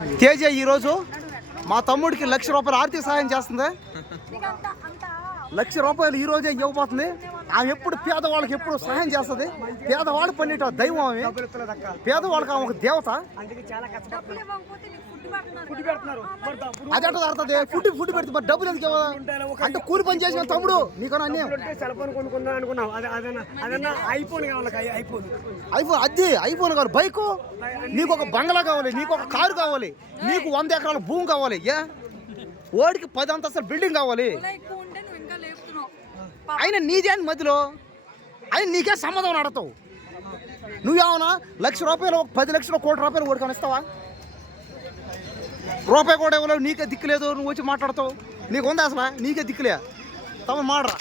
తేజ ఈరోజు మా తమ్ముడికి ₹1,00,000 ఆర్థిక సహాయం చేస్తుంది. ₹1,00,000 ఈ రోజే ఇవ్వబోతుంది. ఆమె ఎప్పుడు పేదవాళ్ళకి ఎప్పుడు సహాయం చేస్తుంది. పేదవాళ్ళు పన్నీట దైవం ఆమె. పేదవాళ్ళకి ఆమె ఒక దేవత. అదే అర్థది ఫుడ్ పెడితే మరి డబ్బులు ఎందుకు అంటే కూలి పని చేసిన తమ్ముడు నీకన్నా ఐఫోన్ అద్దె ఐఫోన్ కావాలి, బైకు, నీకు ఒక బంగ్లా కావాలి, నీకు ఒక కారు కావాలి, నీకు 100 ఎకరాల భూమి కావాలి, ఓడికి 10 అంతస్తుల బిల్డింగ్ కావాలి. అయినా నీదే మధ్యలో అయినా నీకే సంబంధం నడతావు. నువ్వేమన్నా ₹1,00,000 10 లక్షలు ₹1,00,000 ఓడికొని ఇస్తావా? రూపాయి కూడా ఇవ్వలేవు, నీకే దిక్కులేదు. నువ్వు వచ్చి మాట్లాడతావు, నీకు ఉందా అసలు? నీకే దిక్కులే తమ మాడరా.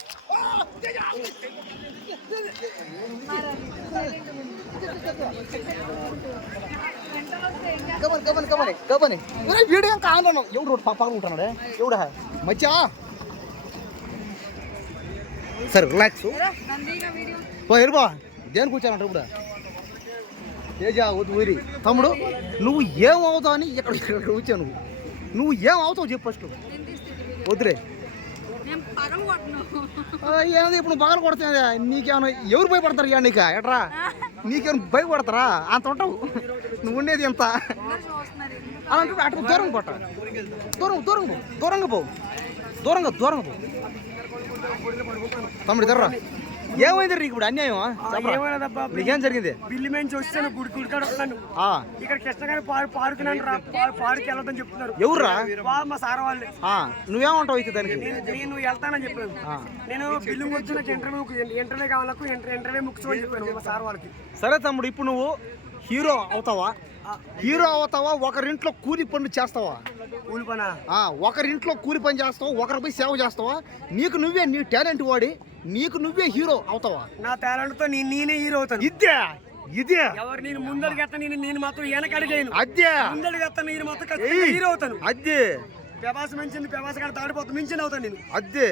కబని వీడియో ఇంకా ఆన్లైన్ ఎవడు రోడ్డు పక్కన ఉంటున్నాడే ఎవడా మచ్చా. సరే రిలాక్స్ ఎరుబా దేని కూర్చోనంట ఇప్పుడు తేజ వద్దు ఊరి తమ్ముడు. నువ్వు ఏమవుతావు అని ఇక్కడ కూర్చావు. నువ్వు ఏమవుతావు చెప్పు ఫస్ట్. వద్దులే ఏమది ఇప్పుడు పగలు కొడుతుంది. నీకేమన్నా ఎవరు భయపడతారు? ఇక నీక ఎట్రా నీకేమైనా భయపడతారా? అంత ఉంటావు నువ్వు ఉండేది ఎంత అలాంటి అటు దూరం కొట్ట దూరంగా పో తమ్ముడు దర్రా. ఏమైంది నీకు ఇప్పుడు అన్యాయం? నీకేం జరిగింది? బిల్లు నుంచి వచ్చాను గుడికాడ వస్తాను. ఇక్కడ కృష్ణగారి పాడుకున్నాను పాడుకి వెళ్ళొద్దని చెప్తున్నారు. ఎవర్రా? మా సార్ వాళ్ళు. నువ్వేమంటావు అయితే దానికి? నేను వెళ్తానని చెప్పాను. నేను బిల్లు వచ్చి నాకు ఇంటర్వ్యూ కావాలకు ఇంటర్వ్యూ ముఖ్యం అని చెప్పాను మా సార్ వాళ్ళకి. సరే తమ్ముడు, ఇప్పుడు నువ్వు హీరో అవుతావా? ఒకరింట్లో కూలి పనులు చేస్తావా? కూలి పనా? ఒకరింట్లో కూలి పని చేస్తావా? ఒకరిపై సేవ చేస్తావా? నీకు నువ్వే నీ టాలెంట్ వాడి నీకు నువ్వే హీరో అవుతావా? నా టాలెంట్ తో నేనే హీరో అవుతాను. ఇదే ఎవరు నేను ముందడుగెత్తా నేను మాత్రం వెనకడిగాను. అదే ముందడుగెత్తా నేను మాత్రం హీరో అవుతాను. అదే ప్రభాస్ మించింది ప్రభాస్ గారు తాడిపోతా మించింది అవుతాను నేను. అదే